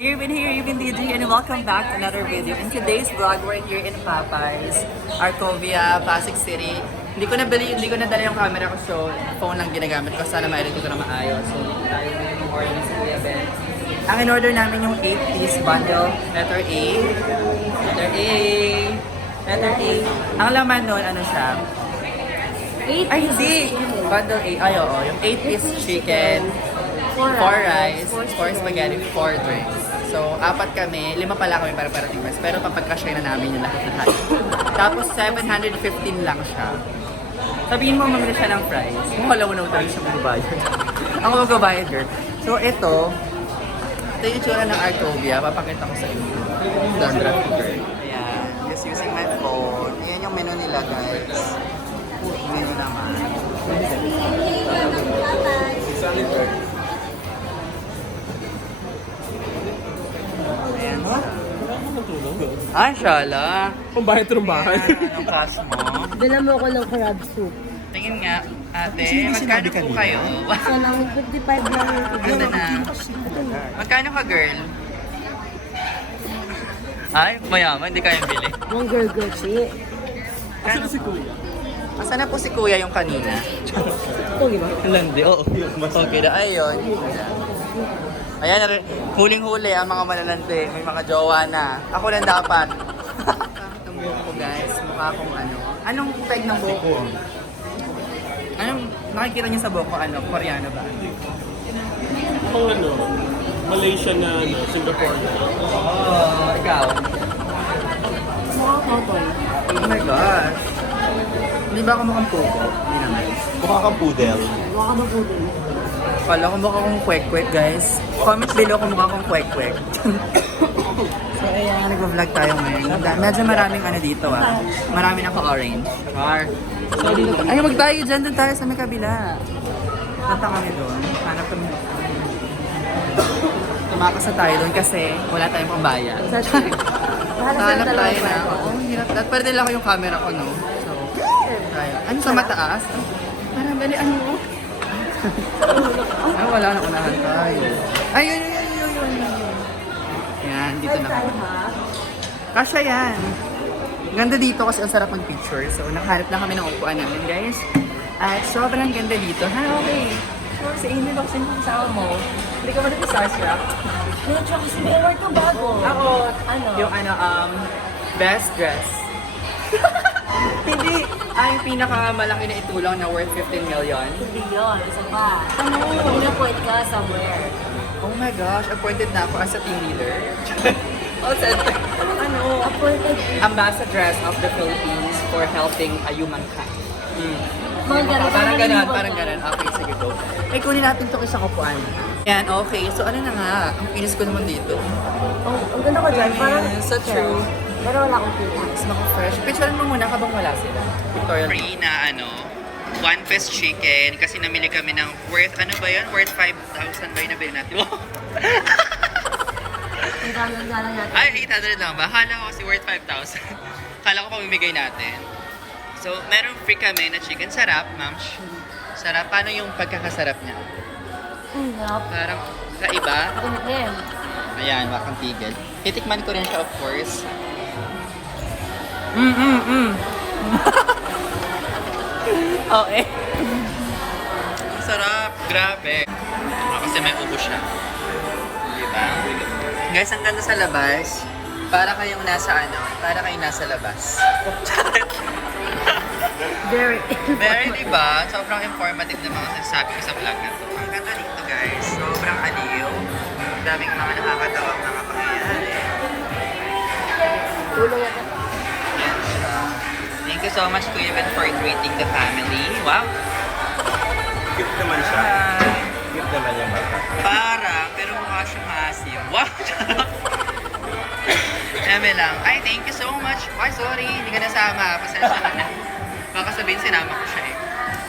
You've been DJ, and welcome back to another video. In today's vlog, we're here in POPEYES, Arcovia, Pasig City. Hindi ko nadala yung camera ko, so phone lang ginagamit ko. Sana ma-edit ko na maayos. So, tayo yung order sa Kuya Ben. Ang in-order namin yung 8-piece bundle, letter A. Letter A. Letter A. Ang laman nun, ano siya? 8 Ay, hindi! Bundle A. Ay, oo. Yung 8-piece chicken, 4 rice, 4 spaghetti, 4 drinks. So, 4 kami. 5 pala kami para parating mas. Pero papagkasya na namin yung lahat-lahat. Tapos, 715 lang siya. Sabihin mo, mamili siya ng fries. Wala mo naman talaga siya magbabayad. Ako magbabayad, girl. So, ito yung itsura ng Arcovia. Papakita ko sa inyo. Dandruff, girl. Ayan. Just using my phone. Ayan yung menu nila, guys. Menu naman. Ayan. Ay, shala. Kung bakit trumbahan? Anong cash mo? Dala mo ako ng crab soup. Tingin nga, ate, magkano po kayo? So, lang 55 lang yung Ganda na. Magkano ka, girl? Ay, mayaman, hindi kayang bili. Yung girl shit. Asan na si Kuya? Asa na po si kuya yung kanina? Ito, di ba? Landi, oo. Okay na, ayun. Ayan, huling-huli ang mga malalandi. May mga jowa na. Ako lang dapat. Ang buhok ko, guys. Mukha akong ano. Anong peg ng buhok ko? Anong nakikita niyo sa buhok ko? Ano? Koreano ba? Pang ano, Malaysian na ano, Singapore na. Oh, ikaw. Mukha cotton. Oh my gosh. Hindi ba ako mukhang puko? Hindi naman. Mukha kang poodle. Mukha ka mag-udin. Kala ko mukha akong kwek-kwek, guys. Comment below kung mukha akong kwek-kwek. So, ayan, nag-vlog tayo ngayon. Medyo maraming ano dito, ah. Marami na ka-orange. So, dito tayo. Ay, magtayo dyan. Doon tayo sa may kabila. Punta kami doon. Hanap kami. Tumakas na tayo doon kasi wala tayong pambayad. Hanap tayo na. Oh, hirap. Pwede lang ako yung camera ko, no? So, tayo. Ano sa mataas? Parang dali, ano mo? Ay, wala na, unahan tayo. Ay, yun. Yan, dito na kami. Kasya yan. Ganda dito kasi ang sarap mag-picture. So, nakahanap lang kami ng upuan namin, guys. At sobrang ganda dito. Ha, okay. So, sa inyo lang sino kasama mo. Hindi ka ba dito starstruck? Medyo kasi may award ka bago. Ako, Ano? yung best dress. Hindi. Ay, pinakamalaki na itulong na worth 15 million. Hindi yun. Isa pa. Ano? Pina-point ka somewhere. Oh my gosh, appointed na ako as a team leader. Oh, center. Ano? Appointed. Ambassadress of the Philippines for helping a humankind. Mga ganun. Parang ganun, parang ganun. Okay, sige, go. Ay, kunin natin ito isang upuan. Yan, okay. So, ano na nga? Ang pinis ko naman dito. Oh, ang ganda ko dyan. Parang So true. pero wala akong kita. Mas maka-fresh. Picturean mo muna habang wala sila. Victoria. Free na one-piece chicken kasi namili kami ng worth, ano ba yun? Worth 5,000 ba yung nabili natin? Ang ganda lang natin. Ay, 800 lang ba? Kala ko kasi worth 5,000. Kala ko pamimigay natin. So, meron free kami na chicken. Sarap, ma'am. Sarap. Paano yung pagkakasarap niya? Yup. Parang kaiba. Ako na rin. Ayan, wakang tigil. Titikman ko rin siya, of course. Okay. Sarap. Grabe. Kasi may ubo siya. Diba? Guys, ang ganda sa labas. Para kayong nasa labas. Very. Very, diba? Sobrang informative na mga sinasabi ko sa vlog na to. Ang ganda dito, guys. Sobrang aliw. Ang daming mga nakakatawang mga pangyayari. Ulo yan. Yan siya. Thank you so much, Kuya Ben, for greeting the family. Wow! Cute naman siya. Hi! Cute naman yung bata. Parang, pero mukha siyang asim. Wow! Eme lang. Ay, thank you so much. Ay, sorry. Hindi ka nasama. Pasensya na. Baka sabihin sinama ko siya eh.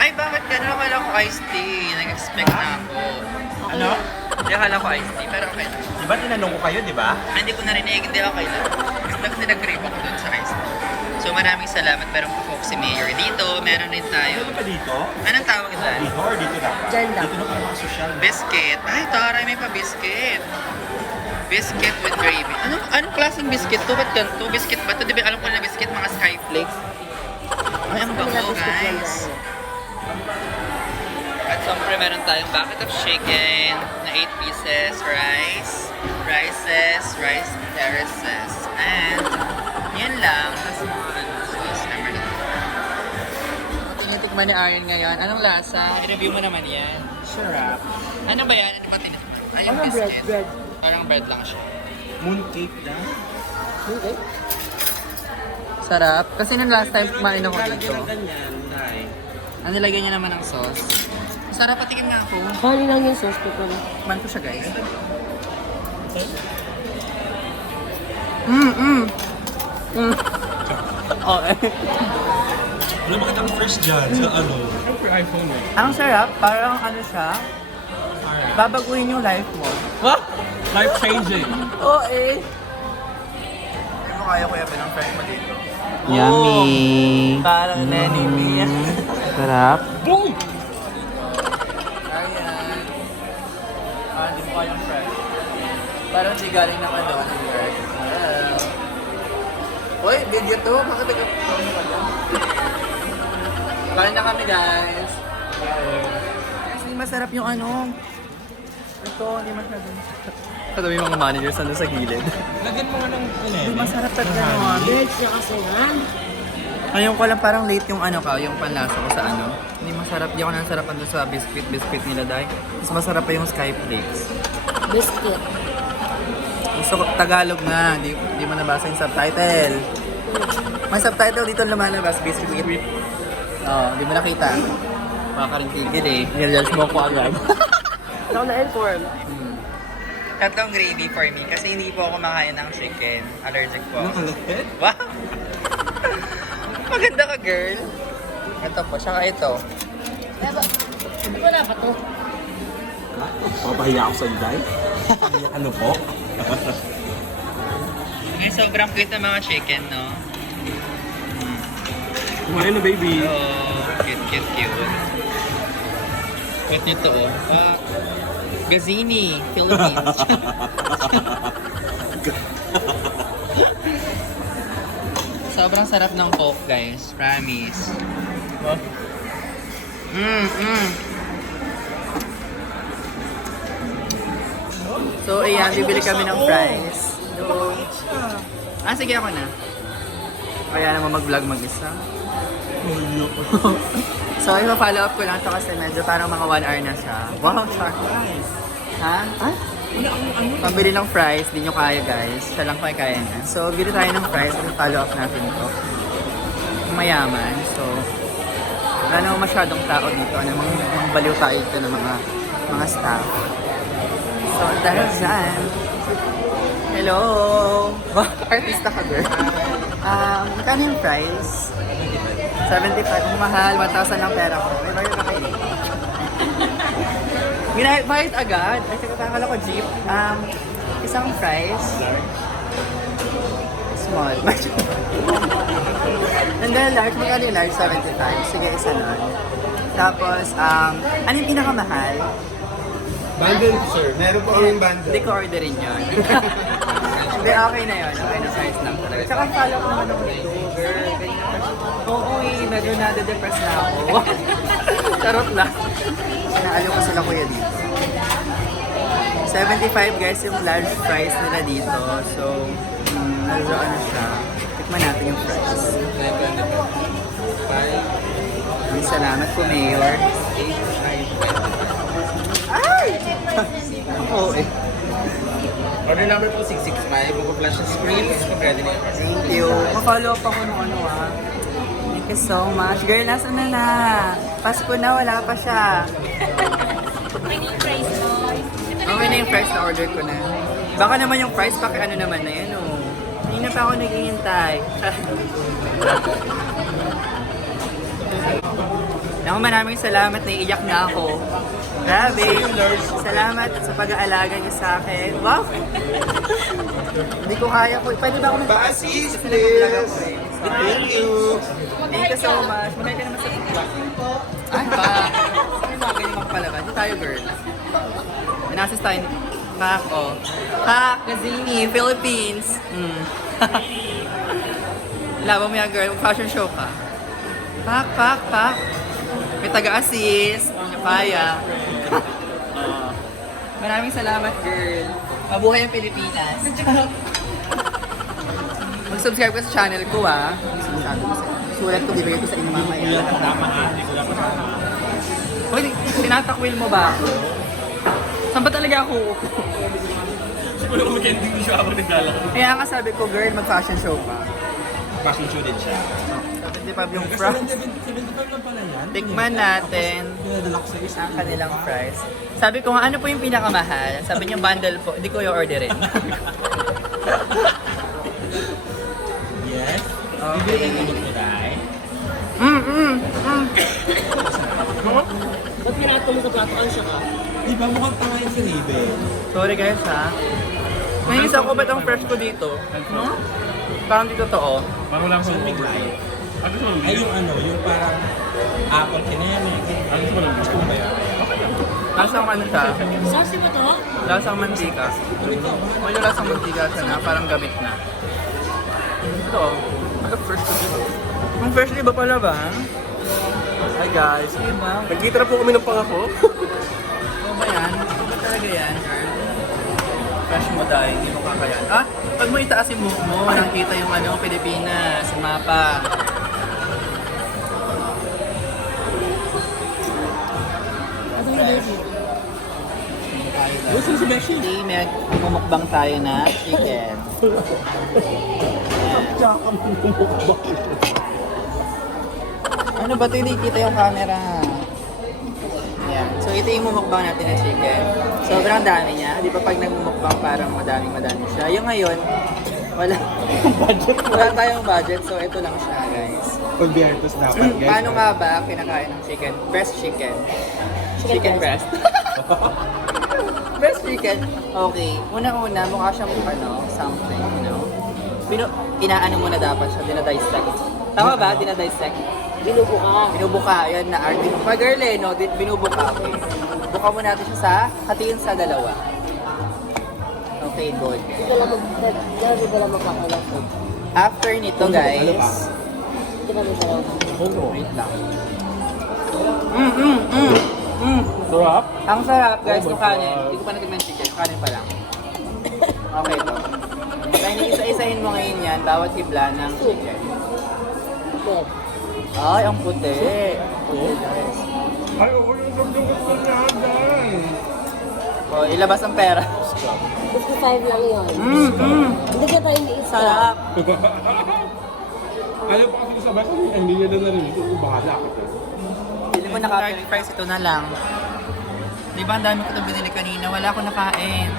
Ay, bakit gano'n? Akala ko iced tea. Nag-expect na ako. Ano? Hindi, akala ko iced tea. Pero okay lang. Diba tinanong ko kayo, diba? Hindi ko narinig. Hindi, okay lang. Kasi nag-crave ako dun sa iced tea. So maraming salamat. Meron po si Mayor dito. Meron din tayo. Ano pa dito? Anong tawag dyan? Dito or dito dapat? Dyan dapat. Dito na para mga social. Biscuit. Ay, taray, may pa-biscuit. Biscuit with gravy. Anong klaseng biscuit to? Ba't ganito? Biscuit ba to? Di ba alam ko na biscuit, mga skyflakes. Ay, ang bango, guys. At syempre, meron tayong bucket of chicken na 8 pieces, rice terraces, and yan lang. Tapos mga sauce, number na. Tinitikman ni Arian ngayon. Anong lasa? I-review mo naman yan. Sarap. Ano ba yan? Ano ba tinitikman? Ay, yung biscuit. Parang bread lang siya. Mooncake na. Okay. Sarap. Kasi nung last time kumain ako dito. Ganyan, Nay. Ang nilagyan niya naman ng sauce. Sarap, patikin nga ako. Honey lang yung sauce ko pala. Man ko siya, guys. Okay. Wala ba kitang first dyan sa ano? Siyempre iPhone eh. Ang sarap, parang ano siya, babaguhin yung life mo. What? Life changing. Oo eh. Ano kaya ko yapin ang friend mo dito? Yummy! Parang nenny. Sarap. Boom! Ayan. Hindi mo kayang friend. Parang di galing ng ano, New York. Uy, video to. Bakit nag-upload ka lang? Kain na kami, guys. Kasi masarap yung ano. Ito, hindi masyadong masarap. Ito may mga managers ano sa gilid. Lagyan mo nga ng Hindi masarap talaga naman. Birds niya kasi yan. Ngayon ko lang parang late yung ano ka, yung panlasa ko sa ano. Hindi masarap, di ako nasarapan doon sa biscuit nila dahil. Mas masarap pa yung skyflakes. Biscuit. Gusto ko, Tagalog na, di mo nabasa yung subtitle. May subtitle dito lumalabas, biscuit. Oo, di mo nakita. Baka rin tigil eh. Nilalash mo ko agad. Ikaw na-inform. Tatlong gravy for me kasi hindi po ako makain ng chicken. Allergic po ako. Nakalapit? Wow! Maganda ka, girl. Ito po, saka ito. Wala pa to. Papahiya ako sa Day. Ano po? Ay, sobrang cute ng mga chicken, no? Kumain na, baby. Oh, cute. Cute nito, oh. Gazzini, Philippines. Sobrang sarap ng Coke, guys. Promise. So, ayan, bibili kami ng fries. Sige ako na. Kaya naman mag-vlog mag-isa. So, ipa-follow up ko lang ito kasi medyo parang mga 1 hour na siya. Wow, char. Ha? Pambili ng fries, di nyo kaya guys. Siya lang kaya niya. So, bili tayo ng fries at follow up natin ito. Mayaman. So, wala naman masyadong tao dito. Mga baliw tayo ito ng mga staff. So, dahil dyan. Hello! Artista ka, girl. Magkano yung price? 75. Kung mahal, 1,000 lang pera ko. May bayad na kayo. Bayad agad. Ay, kakakala ko jeep. Isang fries. Small. And then large, magkano yung large? 75. Sige, isa nun. Tapos, ano yung pinakamahal? Bundle, sir. Meron po kaming bundle. Hindi ko orderin yun. Hindi, okay na yun. Okay na size lang talaga. Tsaka follow ko naman ako nito, girl. Oo, medyo nade-depress na ako. Charot lang. Naaliw ko sila kuya dito. 75 guys yung large fries nila dito. So, ano siya. Tikman natin yung fries. Salamat po, Mayor. Ay! Oo eh. Order number po 665. Magpa-flash yung screen. Pag-ready na yung Thank you. Ma-follow up ako nung ano ah. Thank you so much. Girl, nasa na? Pasko na, wala pa siya. Okay na yung price mo. Okay na yung price na order ko na. Baka naman yung price, ano naman na yan oh. Hindi na pa ako naghihintay. Naku, maraming salamat. Naiiyak na ako. Grabe. Salamat sa pag-aalaga niyo sa akin. Wow! Hindi ko kaya po. Pwede ba ako Basis, please. Thank you. Thank you so much. Mamaya ka naman sa TikTok. Ay, ba? May mga ganyan magpalaban. Hindi tayo, girl. Inassist tayo. Pak, oh. Pak, Gazini, Philippines. Laban mo yan, girl. Fashion show ka. Pak. May taga-assist. May kaya. Maraming salamat, girl. Mabuhay ang Pilipinas. Mag-subscribe ka sa channel ko, ah. Sulat ko, bibigay ko sa inyo mamaya. Uy, tinatakwil mo ba ako? Saan ba talaga ako uupo? Siguro kung mag-ending siya habang nagdala ko. Kaya nga sabi ko, girl, mag-fashion show ka. Fashion show din siya. 75 yung fries. 75 lang pala yan. Tikman natin ang kanilang fries. Sabi ko nga, ano po yung pinakamahal? Sabi niyo, bundle po. Hindi ko yung orderin. Yes. Okay. Ba't pinato mo sa plato? Ano siya ka? Di ba mukhang tanga yung si Raven? Sorry guys ha. Nainis ako ba't ang fresh ko dito? Parang di totoo. Parang lang sa big light. Ano gusto mo? Ay yung ano, yung parang apple kineme. Ano gusto mo lang? Gusto mo ba yan? Lasang ano siya? Saucy ba to? Lasang mantika. May lasang mantika siya na, parang gamit na. Ito oh. Ano fresh ko dito? Ang fresh di ba pala ba? Hi guys. Diba? Nagkita na po kami ng pangako. Ano ba yan? Ano ba talaga yan, girl? Fresh mo dahil, hindi mo kakayan. Ah, pag mo itaas yung move mo, nakita yung ano, Pilipinas, sa mapa. Ano yung baby? Gusto si Beshi. Today, may mumukbang tayo na chicken. Tsaka mo mumukbang. Ano ba ito? Hindi kita yung camera. Yan. So, ito yung mumukbang natin na chicken. Sobrang dami niya. Di ba pag nagmumukbang parang madami siya. Yung ngayon, wala tayong budget. So, ito lang siya, guys. Pag biyatos dapat, guys. Paano nga ba kinakain ng chicken? Breast chicken. Chicken breast. Breast chicken. Okay. Una-una, mukha siyang something, you know? Inaano muna dapat siya, dinadissect. Tama ba? Dinadissect. Binubuka. Yan na arte. Pag girl eh, no? Binubuka. Okay. Buka mo natin siya sa, hatiin sa dalawa. Okay, good. Hindi ko lang magkakalas. After nito, guys. Hindi namin siya. Wait lang. Sarap. Ang sarap, guys, ng kanin. Hindi ko pa natignan chicken. Kanin pa lang. Okay to. Kaya isa-isahin mo ngayon yan, bawat hibla ng chicken. Good. Ay, ang puti. Puti, guys. Ay, oo, yung sabdong ko na dyan. O, ilabas ang pera. 55 lang yun. Hindi ka tayo ni isa. Sarap. Ayaw pa kasi sabay kami, hindi niya na narinig. Bahala kita. Pili ko naka-curly fries, ito na lang. Di ba ang dami ko ito binili kanina? Wala akong nakain.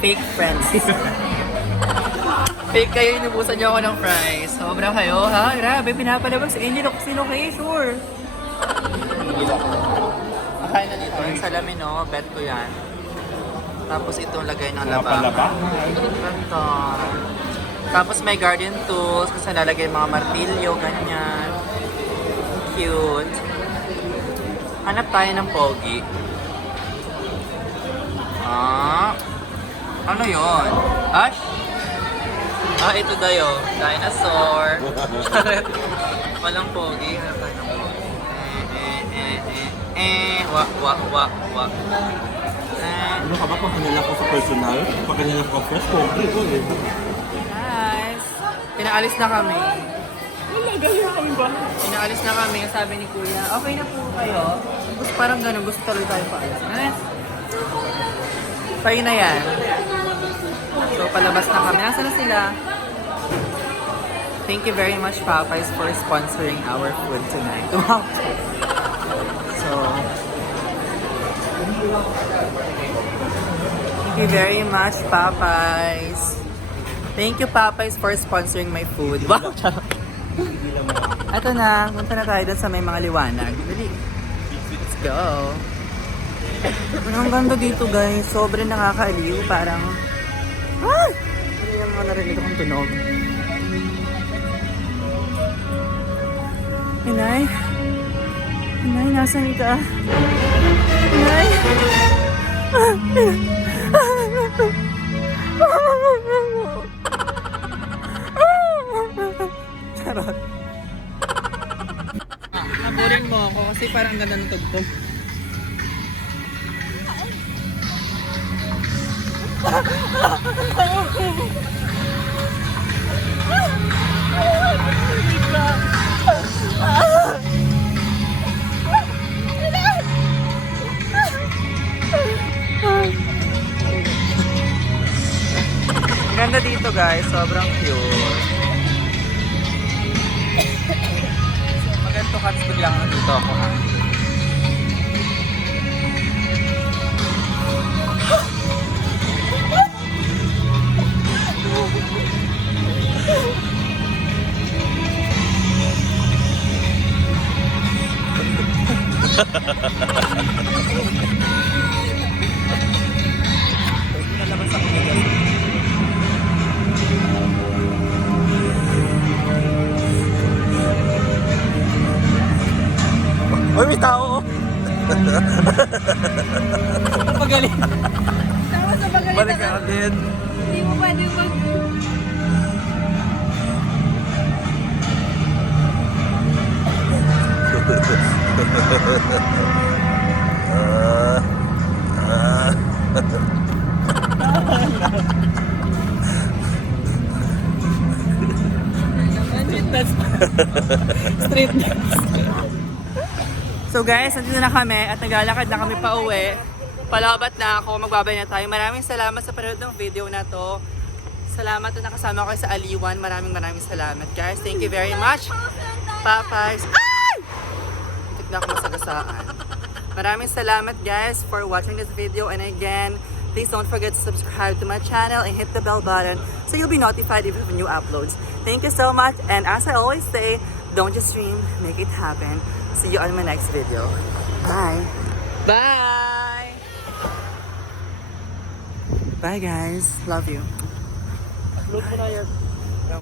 Fake friends. Fake kayo, inubusan niyo ako ng fries. Sobra kayo, ha? Grabe, pinapalabas sa inyo. Sino kayo, sure? Akain na nito. Yung salamin, no? Bet ko yan. Tapos itong lagay ng laba. Ganito. Tapos may garden tools. Kasi nalagay mga martilyo, ganyan. Cute. Hanap tayo ng pogi. Ano yun? Ash? Ito dayo. Dinosaur. Walang pogi. Hanap tayo ng pogi. Wa. Ano ka ba pag kanila ko sa personal? Pag kanila ko fresh, pogi ko eh. Guys, pinaalis na kami. Pinaalis na kami. Sabi ni Kuya, okay na po kayo. Gusto parang ganun. Gusto tuloy tayo paalis. Tayo na yan. So, palabas na kami. Nasaan na sila? Thank you very much, Popeyes, for sponsoring our food tonight. So, thank you very much, Popeyes. Thank you, Popeyes, for sponsoring my food. Wow! Ito na. Punta na tayo dun sa may mga liwanag. Dali. Let's go. Ang ganda dito, guys. Sobrang nakakaaliw. Parang... Ay! Ano yung mga narinig akong tunog? Inay? Nay, nasan ka? Nay! Charot. Naburin mo ako kasi parang ganda ng tugtog. Ganda dito guys, sobrang pure. Maganda cuts biglang dito ako ha. Nalabas ako nila. Uy, may tao! Pagaling! Tama sa pagalit. Balik ka agad. Hindi mo pwede mag... Street dance. So guys, nandito na kami at naglalakad na kami pa uwi. Palabat na ako, magbabay na tayo. Maraming salamat sa panood ng video na to. Salamat na nakasama ko sa ALIW. Maraming salamat guys. Thank you very much. Popeyes. Ay! Tik na ako masagasaan. Maraming salamat guys for watching this video. And again, please don't forget to subscribe to my channel and hit the bell button so you'll be notified if we have new uploads. Thank you so much. And as I always say, don't just dream, make it happen. See you on my next video. Bye. Bye. Bye guys. Love you. Upload mo na yan.